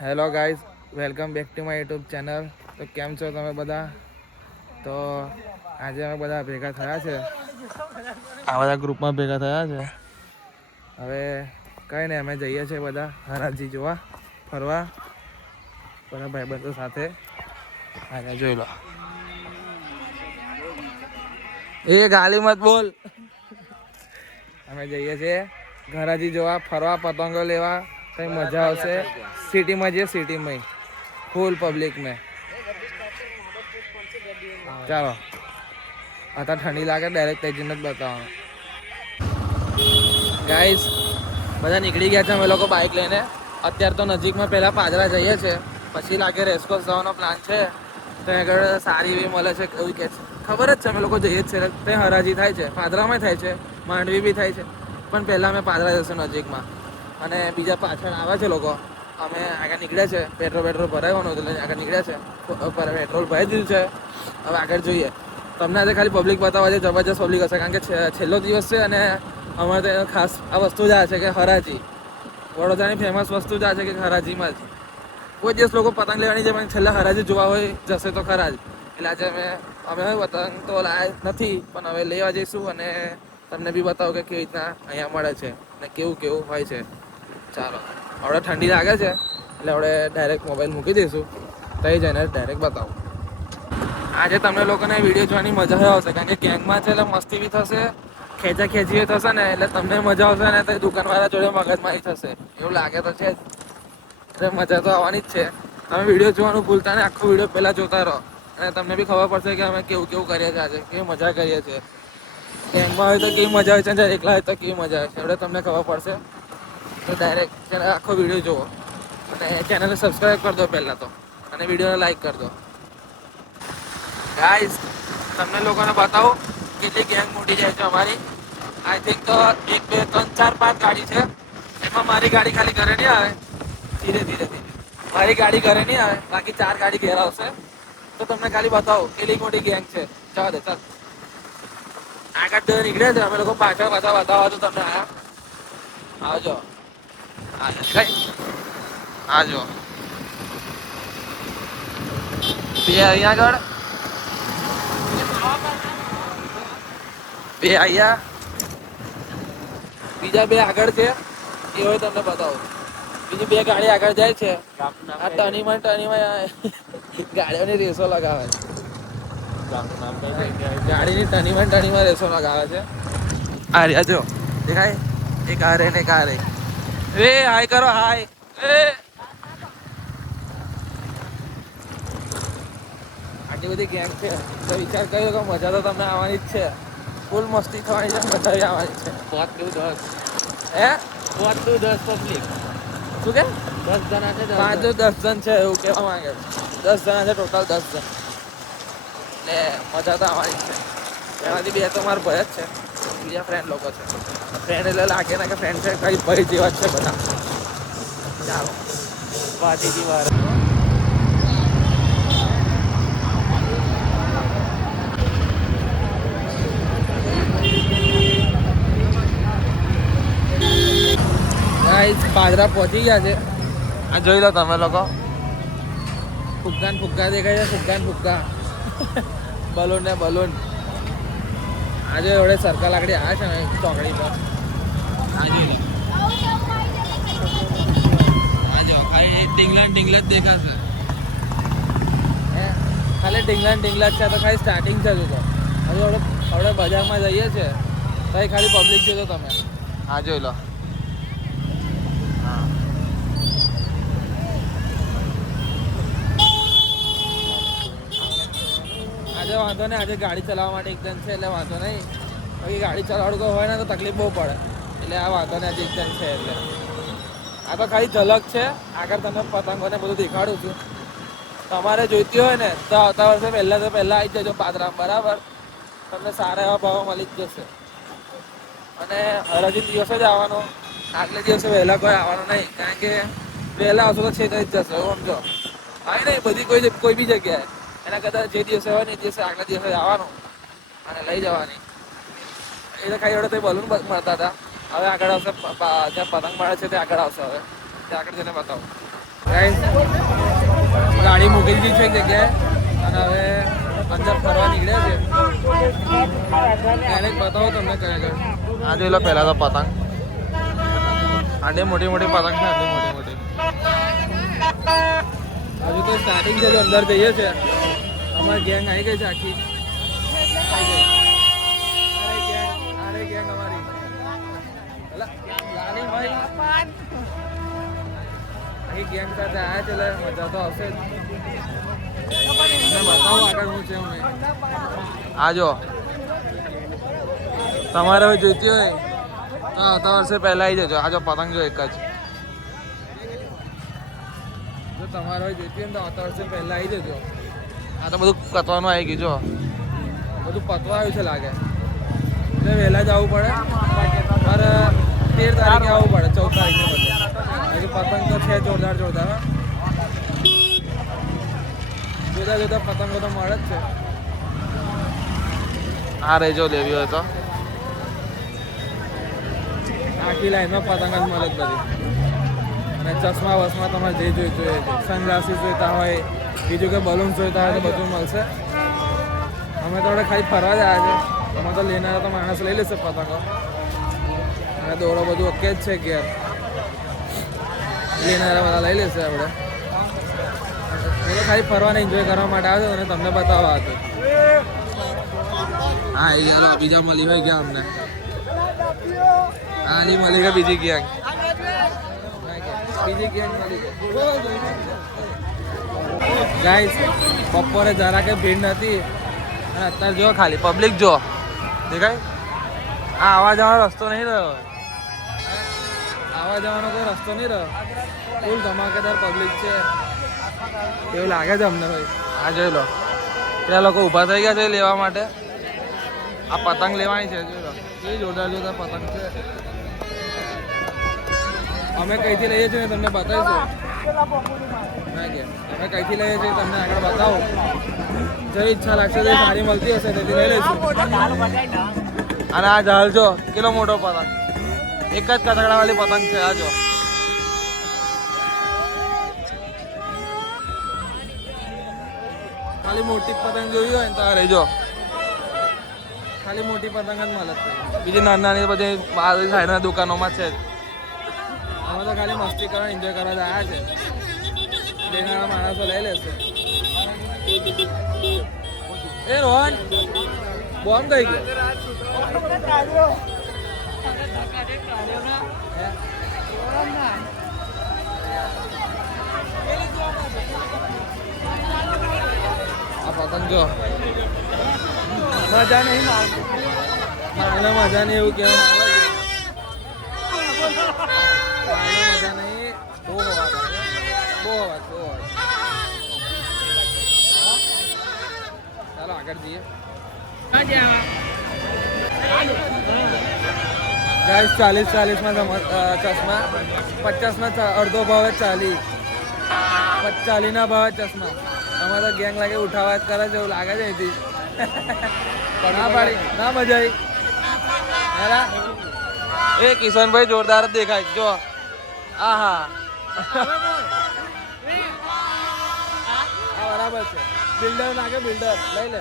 Hello guys, welcome back to my YouTube channel. તો કેમ છો તમે બધા? તો આજે અમે બધા ભેગા થયા છે, આ બધા ગ્રુપમાં ભેગા થયા છે. હવે કંઈ નહીં, અમે જઈએ છીએ બધા હરાજી જોવા, ફરવા બધા ભાઈબંધો સાથે. આજે જોઈ લો, એ ગાલી મત બોલ. અમે જઈએ છીએ હરાજી જોવા, ફરવા, પતંગો લેવા. કઈ મજા આવશે. સિટીમાં જઈએ, સિટીમાં ફૂલ પબ્લિક મેં. ચાલો, અત્યારે ઠંડી લાગે, ડાયરેક્ટ તેજીને જ બતાવવાનું. ગાઈસ બધા નીકળી ગયા છે, અમે લોકો બાઇક લઈને. અત્યારે તો નજીકમાં પહેલાં પાદરા જઈએ છીએ, પછી લાગે રેસકોર્સ જવાનો પ્લાન છે. ત્યાં આગળ સારી એવી મળે છે, એવું કે છે. ખબર જ છે, અમે લોકો જઈએ જ છે. ત્યાં હરાજી થાય છે, પાદરામાં થાય છે, માંડવી બી થાય છે. પણ પહેલાં અમે પાદરા જઈશું નજીકમાં, અને બીજા પાછળ આવે છે લોકો. અમે આગળ નીકળ્યા છે, પેટ્રોલ ભરાવવાનું એટલે આગળ નીકળ્યા છે. પેટ્રોલ ભરાઈ દીધું છે, હવે આગળ જોઈએ. તમને આજે ખાલી પબ્લિક બતાવવા છે, જબરજસ્ત પબ્લિક હશે, કારણ કે છેલ્લો દિવસ છે. અને અમારે તો ખાસ આ વસ્તુ જ આ છે કે હરાજી, વડોદરાની ફેમસ વસ્તુ જ આ છે કે હરાજીમાં જ કોઈ દિવસ લોકો પતંગ લેવાની છે, પણ છેલ્લા હરાજી જોવા હોય જશે તો ખરા જ. એટલે આજે અમે પતંગ તો લાવ્યા નથી, પણ હવે લેવા જઈશું અને તમને બી બતાવો કે કેવી રીતના અહીંયા મળે છે અને કેવું કેવું હોય છે. ચાલો, હવે ઠંડી લાગે છે એટલે હવે ડાયરેક્ટ મોબાઈલ મૂકી દઈશું, તઈ જઈને ડાયરેક્ટ બતાવું. આજે તમને લોકોને વિડીયો જોવાની મજા આવશે, કારણ કે ગેંગમાં છે એટલે મસ્તી બી થશે, ખેંચા ખેંચી થશે ને, એટલે તમને મજા આવશે ને. તો દુકાનવાળા જોડે મગજમારી થશે, એવું લાગે તો છે જ. એટલે મજા તો આવવાની જ છે. તમે વિડીયો જોવાનું ભૂલતા ને, આખો વિડીયો પહેલા જોતા રહો, અને તમને બી ખબર પડશે કે અમે કેવું કેવું કરીએ છીએ, આજે કેવી મજા કરીએ છીએ. ગેંગમાં હોય તો કેવી મજા આવે છે, એકલા હોય તો કેવી મજા આવે છે, એટલે તમને ખબર પડશે. તો ડાયરેક્ટ આખો વિડીયો જુઓ, અને ચેનલને સબસ્ક્રાઈબ કરી દો પહેલાં તો, અને વિડીયોને લાઈક કરી દો. ગાઈસ, તમને લોકોને બતાવો કેટલી ગેંગ મોટી જાય છે અમારી. આઈ થિંક તો 1 2 3 4 5 ગાડી છે, એમાં મારી ગાડી ખાલી ઘરે નહીં આવે. ધીરે ધીરે મારી ગાડી ઘરે નહીં આવે, બાકી 4 ગાડી ઘેર આવશે. તો તમને ખાલી બતાવો કેટલી મોટી ગેંગ છે. જવા દે, ચાલ આગળ નીકળ્યા છે, અમે લોકો પાછળ પાછા બતાવવા તો તમને આવજો. આજો બે અહીંયા આગળ, બે અહીંયા, બીજા બે આગળ છે, એ હોય તમને બતાવો. બીજી બે ગાડી આગળ જાય છે. આ ટર્નિંગમાં ગાડીઓની રેસો લગાવે છે. ગાડીની ટર્નિંગમાં રેસો લગાવે છે. આ રહ્યા જો, દેખાય? એક આ રે ને એક આ રે. એ હાય કરો, હાય. એ આટલી બધી ગેંગ છે, તો વિચાર કર્યો કે મજા તો તમને આવવાની જ છે. ફૂલ મસ્તી થવાની છે, મજા આવવાની છે. 5 to 10 હે 5 to 10 પબ્લિક. શું કે 10 જણા છે, 5 to 10 જણ છે, એવું કહેવા માંગે. 10 જણા છે, ટોટલ 10 જણ. ને મજા તો આવવાની જ છે. એમાંથી બે તો મારા ભય જ છે, બીજા ફ્રેન્ડ લોકો છે. ફ્રેન્ડ એટલે લાગે ને કે ફ્રેન્ડ છે, કઈ ભાઈ જેવા જ છે બધા. ચાલો, વાતીજી વાર. પાદરા પહોંચી ગયા છે. આ જોઈ લો તમે લોકો, ફુગ્ગા ને ફુગ્ગા દેખાય છે, ફુગ્ગા ને ફુગ્ગા, બલૂન ને બલૂન. આજે એવડે સર્કલ આગળ આવ્યા છે ને ચોકડી પર. ખાલી ઢીંગલા જ દેખાશે. ખાલી ઢીંગલા જ છે, તો ખાલી સ્ટાર્ટિંગ છે. તો હજુ આપણે બજારમાં જઈએ છીએ તો ખાલી પબ્લિક જોજો તમે. આ જોઈ લો. આજે વાંધો નહીં, આજે ગાડી ચલાવવા માટે એક જણ છે એટલે વાંધો નહીં. બાકી ગાડી ચલાવવાનું કોઈ હોય ને તો તકલીફ બહુ પડે, એટલે આ વાંધો નહીં, આજે એક જણ છે એટલે. આ તો ખાલી ઝલક છે, આગળ તમને પતંગોને બધું દેખાડું છું. તમારે જોઈતી હોય ને તો આવતા વર્ષે પહેલાં આવી જજો પાદરામાં, બરાબર? તમને સારા એવા ભાવ મળી જ જશે. અને હરાજી દિવસે જ આવવાનો, આગલે દિવસે વહેલા કોઈ આવવાનું નહીં, કારણ કે વહેલા આવશો તો છેતરી જ જશે, એવું સમજો. હા નહીં, બધી કોઈ બી જગ્યાએ એના કરતાં જે દિવસે હોય ને એ દિવસે આગલા દિવસે આવવાનું અને લઈ જવાની. એ તો ખાલી વડે બલૂન મળતા હતા, હવે આગળ આવશે. જ્યાં પતંગ મળે છે તે આગળ આવશે. હવે ત્યાં આગળ જઈને બતાવો. ગાડી મૂકી દીધી છે એક જગ્યાએ અને હવે અંદર ફરવા નીકળ્યા છે. એને બતાવો તમને કયા આગળ. આ જોઈ લો પહેલા તો પતંગ. આટલી મોટી મોટી પતંગ છે, આટલી મોટી મોટી. હજુ તો સ્ટાર્ટિંગ છે, જો અંદર જઈએ છે. અમારી ગેંગ આવી ગઈ છે આખી. અરે ગેંગ અમારી લાલી ભાઈ આખી ગેંગ સાથે આવ્યા છે એટલે મજા તો આવશે જ. બતાવો આગળ શું છે. આ જો તમારે હવે જોઈતી હોય તો આવતા વર્ષે પહેલા આવી જજો. આ જો પતંગ જો એક જ. જો તમારે હવે જોઈતી હોય તો આવતા વર્ષે પહેલા આવી જજો. આ તો બધું પતવાનું આવી ગયું. જો બધું પતવા આવ્યું છે લાગે એટલે વહેલા જવું પડે. પર 13 તારીખે આવવું પડે, 14 તારીખે બધે. હજુ પતંગ તો છે જોરદાર જોરદાર. જુદા જુદા પતંગો તો મળે જ છે. આ રેજો લેવી હોય તો આખી લાઈનમાં પતંગ જ મળે જ બધી. અને ચશ્મા વસમાં તમારે જે જોઈતું હોય, સનગ્લાસીસ જોઈતા હોય, બીજું કે બલૂન્સ જોઈતા હોય તો બધું મળશે. અમે તો હવે ખાલી ફરવા જ આવ્યા છે. અમે તો લેનારા તો માણસ લઈ લેશે પતંગો અને દોરો બધું ઓકે જ છે. ઘેર લેનારા બધા લઈ લેશે. આપણે ખાલી ફરવાને એન્જોય કરવા માટે આવે છે અને તમને બતાવવા હતું. હા એ ચાલો બીજા મળી હોય ગયા અમને. હા નહીં મળી ગયા બીજી ગેંગ. બીજી ગેંગ મળી ગઈ. ગાઈસ બપોરે જરા કે ભીડ નથી અને અત્યારે જો ખાલી પબ્લિક જો દેખાય. આ આવવા જવાનો રસ્તો નહીં રહ્યો. આવવા જવાનો કોઈ રસ્તો નહીં રહ્યો. ફૂલ ધમાકેદાર પબ્લિક છે એવું લાગે છે અમને ભાઈ. આ જોઈ લો પેલા લોકો ઊભા થઈ ગયા છે લેવા માટે. આ પતંગ લેવાની છે. જોઈ લો એ જોરદાર જોરદાર પતંગ છે. અમે કઈથી લઈએ છીએ તમને બતાવીશું. અમે કઈથી લઈએ છીએ તમને આગળ બતાવો. જે ઈચ્છા લાગશે તે સારી મળતી હશે તેથી લઈ લઈશું. અને આ ઝાડ જો કેટલો મોટો પતંગ. એક જ કતકડા વાળી પતંગ છે. આ જો ખાલી મોટી પતંગ જોઈ હોય ને તો રહેજો. ખાલી મોટી પતંગ જ મળે. બીજી નાની નાની બધી સાઈડના દુકાનોમાં છે. અમે તો ખાલી મસ્તી કરવા એન્જોય કરવા જ આવ્યા છે. લેનારા માણસો લઈ લેશે. એ રોહન બોમ્બ કઈ ગયો. આ પતંગ જો મજા નહીં મારે મજા નહીં એવું કેવા મજા નહીં. બહુ અવાજ બહુ અવાજ બહુ અવાજ. ચાલો આગળ જઈએ. ગાઈસ 40 ચશ્મા 50 અડધો ભાવ 40 40 ભાવે ચશ્મા. અમારે તો ગેંગ લાગે ઉઠાવા જ કરે છે એવું લાગે છે અહીંથી. પણ ના પાડી ના મજા આવી. એ કિશનભાઈ જોરદાર જ દેખાય જો. આ હા બરાબર છે. બિલ્ડર લાગે બિલ્ડર લઈ લે.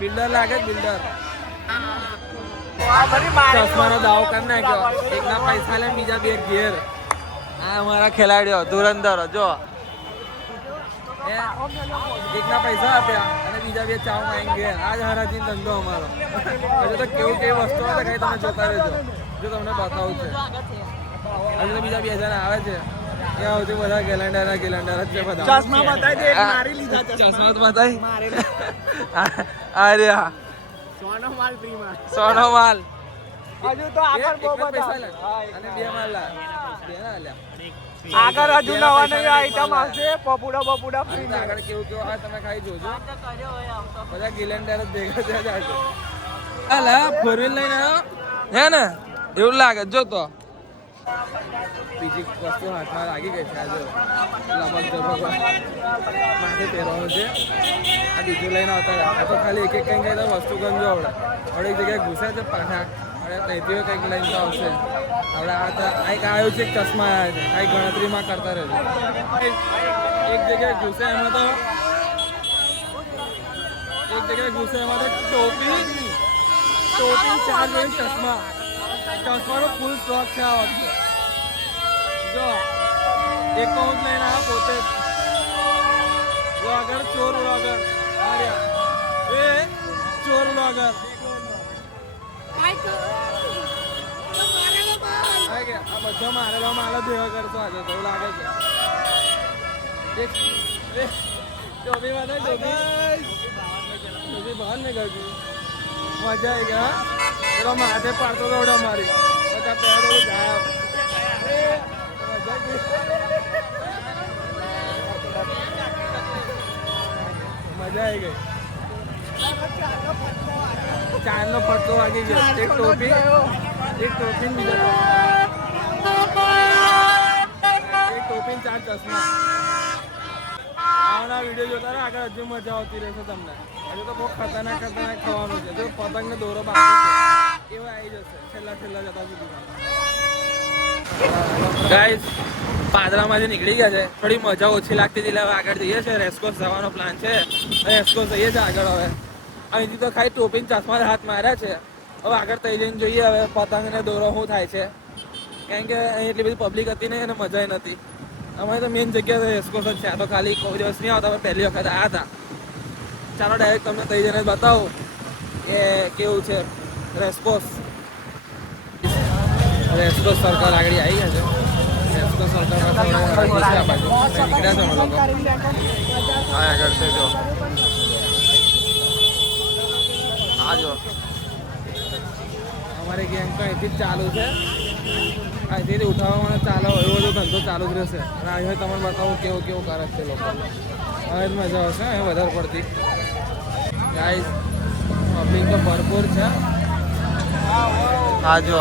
બિલ્ડર લાગે બિલ્ડર. ચશ્માનો દાવો કરી નાખ્યો. એકના પૈસા લે બીજા બે ઘેર. આ અમારા ખેલાડીઓ ધુરંધર જો. એકના પૈસા આપ્યા અને બીજા બે ચાવ માં ઘેર. આ જ હરાજી ધંધો અમારો. હજુ તો કેવું કેવી વસ્તુ આવે કઈ તમે જોતા રહેજો. જો તમને બતાવું છે. હજુ તો બીજા 2 જણા આવે છે. ત્યાં સુધી બધા ગેલેન્ડર જ છે બધા. ચશ્મા બતાવી દે. મારી લીધા ચશ્મા તો બતાવી. અરે હા સોનો માલ ફ્રીમાં. સોનો માલ હજુ તો આગળ બહુ બધા અને 2 માલ લા. 2 ના લ્યા. આગળ હજુ નવા નવી આઈટમ આવશે. પપુડા ફ્રી. આગળ કેવું કેવું આ તમે ખાઈ જોજો. બધા ગેલેન્ડર જ ભેગા થયા છે. અલા 4 વ્હીલ લઈને આવ્યો હે ને એવું લાગે જો તો. બીજી વસ્તુ હાથમાં લાગી ગઈ છે. આજે લમક જબક માથે પહેરવાનું છે. આ બીજું લઈને આવતા રહ્યા. આ તો ખાલી એક કંઈ કઈ તો વસ્તુ ગંજો આવડે. એક જગ્યાએ ઘૂસે છે પાછા. અને ત્યાંથી કંઈક લઈને તો આવશે. આપણે કંઈક આવ્યું છે, ચશ્મા આવ્યા છે, કંઈક ગણતરીમાં કરતા રહેજો. એક જગ્યાએ ઘૂસે એમાં તો ટોપી 4 જોડી ચશ્માનો ફૂલ સ્ટોક છે આ વખતે. જો એક તો હું જ લઈને આવ્યા પોતે જ. આગળ ચોર વગર ચોર વગર આ બધો મારેલો મારે ભેગા કરતો આજે તો એવું લાગે છે. ચોબી માં ચોબી બહાર ને ગયું મજા આવી ગયા. પેલો માથે પાડતો દોડો મારી બધા પહેરો ગાયબ. મજા આવી ગઈ. 4 નો ફટકો વાગી ગયો. એક ટોપી એક ટોપી 4 ચશ્મા. આવના વિડીયો જોતા રહો, આગળ હજુ મજા આવતી રહેશે તમને. હજુ તો બહુ ખતરનાક થવાનું છે. જો પતંગ ને દોરો બાકી છે એવો આવી જશે છેલ્લા જતા સુધી. ગાઈસ પાદરામાંથી નીકળી ગયા છે. થોડી મજા ઓછી લાગતી હતી એટલે હવે આગળ જઈએ છીએ. રેસકોર્સ જવાનો પ્લાન છે. રેસકોર્સ જઈએ છીએ આગળ. હવે અહીંથી તો ખાલી ટોપીને ચશ્મા હાથ માર્યા છે. હવે આગળ તઈ જઈને જોઈએ હવે પતંગ ને દોરો શું થાય છે. કારણ કે અહીં એટલી બધી પબ્લિક હતી ને એને મજા નથી. અમારે તો મેઇન જગ્યા રેસકોર્સ જ છે. આ તો ખાલી કોઈ દિવસ નહીં આવતા. પહેલી વખત આવ્યા હતા. ચાલો ડાયરેક્ટ તમને તઈ જઈને બતાવો કે કેવું છે રેસકોર્સ. રેસકોર્સ સર્કલ આગળ આવી ગયા છે. રેસકોર્સ સર્કલ આ બાજુ નીકળ્યા છે અમે લોકો. હા આગળ છે જો આ જો અમારી ગેંગ તો અહીંથી જ ચાલુ છે. અહીંથી ઉઠાવવા ચાલો એવો બધો ધંધો ચાલુ જ રહેશે. અને અહીં તમને બતાવું કેવું કરે છે લોકો. હવે જ મજા આવશે અહીં વધારે પડતી. ગાઈસ પબ્લિક તો ભરપૂર છે. હા જો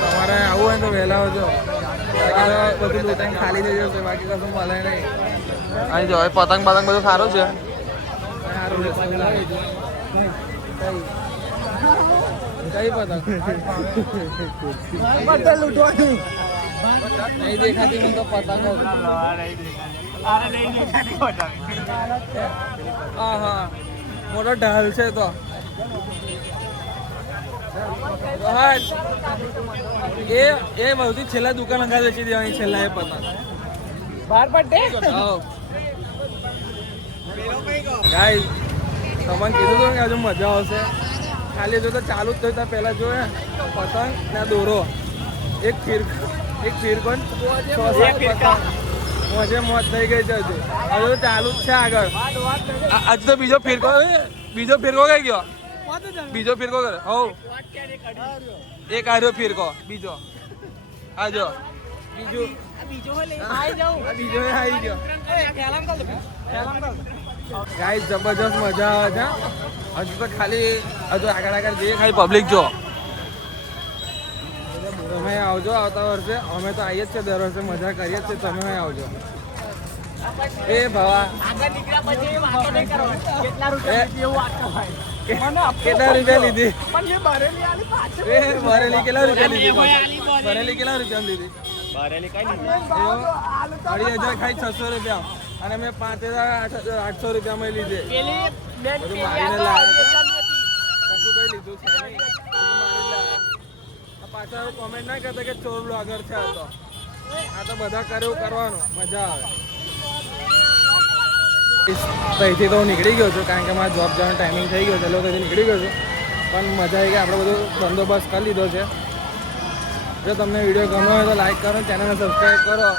તમારે આવું હોય તો વહેલા આવજો. બાકી તો બધું લૂંટાઈને ખાલી થઈ જશે. બાકી કશું મળે નહીં. અહીં જો પતંગ બધું સારું છે. કઈ પતંગ નહીં દેખાતી મને તો પતંગ. હા હા મોટો ઢાલ છે તો. એ બધી છેલ્લા દુકાન અંગાર વેચી દેવાની. છેલ્લા એ પતંગ બાર પડે. ગાઈસ તમને કીધું હતું કે હજુ મજા આવશે. ખાલી જો તો ચાલુ જ થયું પહેલા જોયે પતંગ ને દોરો એક ફિરકો મોજે મોજ થઈ ગઈ છે. હજુ ચાલુ જ છે આગળ. હજુ તો બીજો ફિરકો કઈ ગયો. બીજો ફિરકો કરે હો એક આર્યો ફિરકો બીજો. આ જો બીજો આવી ગયો. ગાઈસ જબરજસ્ત મજા આવે છે. હજુ તો ખાલી આગળ જઈએ. ખાલી પબ્લિક જો. તમે આવજો આવતા વર્ષે. અમે તો આવીએ જ છે દર વર્ષે. મજા કરીએ જ છે. તમે આવજો. એ ભવા કેટલા રૂપિયા લીધી? બરેલી કેટલા રૂપિયા લીધી? બરેલી કેટલા રૂપિયા લીધી? 2,500 ખાઈ 600 રૂપિયા. અને મેં 5,800 રૂપિયામાં લીધે. બધું મારીને લાવ્યા કશું કઈ લીધું છે નહીં. પાછા કોમેન્ટ ના કરતા કે ચોર બ્લોગર છે. આ તો બધા કરે એવું કરવાનું. મજા આવે. અહીંથી તો હું નીકળી ગયો છું કારણ કે મારા જોબ જવાનો ટાઈમિંગ થઈ ગયો છે. એટલે અહીંથી નીકળી ગયો છું. પણ મજા આવી ગઈ. આપણે બધું બંદોબસ્ત કરી લીધો છે. જો તમને વિડીયો ગમ્યો હોય તો લાઈક કરો, ચેનલને સબસ્ક્રાઈબ કરો.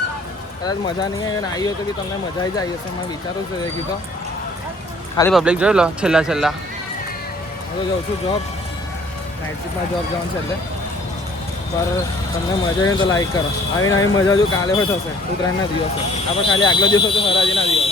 કદાચ મજા નહીં આવે અને આવી હોય તો બી તમને મજા આવી જાય હશે. મેં વિચારું છું એ કીધો. ખાલી પબ્લિક જોઈ લો છેલ્લા હું તો જાઉં છું જોબ. નાઇટ શિફ્ટમાં જોબ જવાનું છે એટલે. પર તમને મજા આવે તો લાઈક કરો. આવી મજા જો કાલે હોય થશે ઉત્તરાયણના દિવસે. આપણે ખાલી આગલા દિવસ તો હરાજીના દિવસ.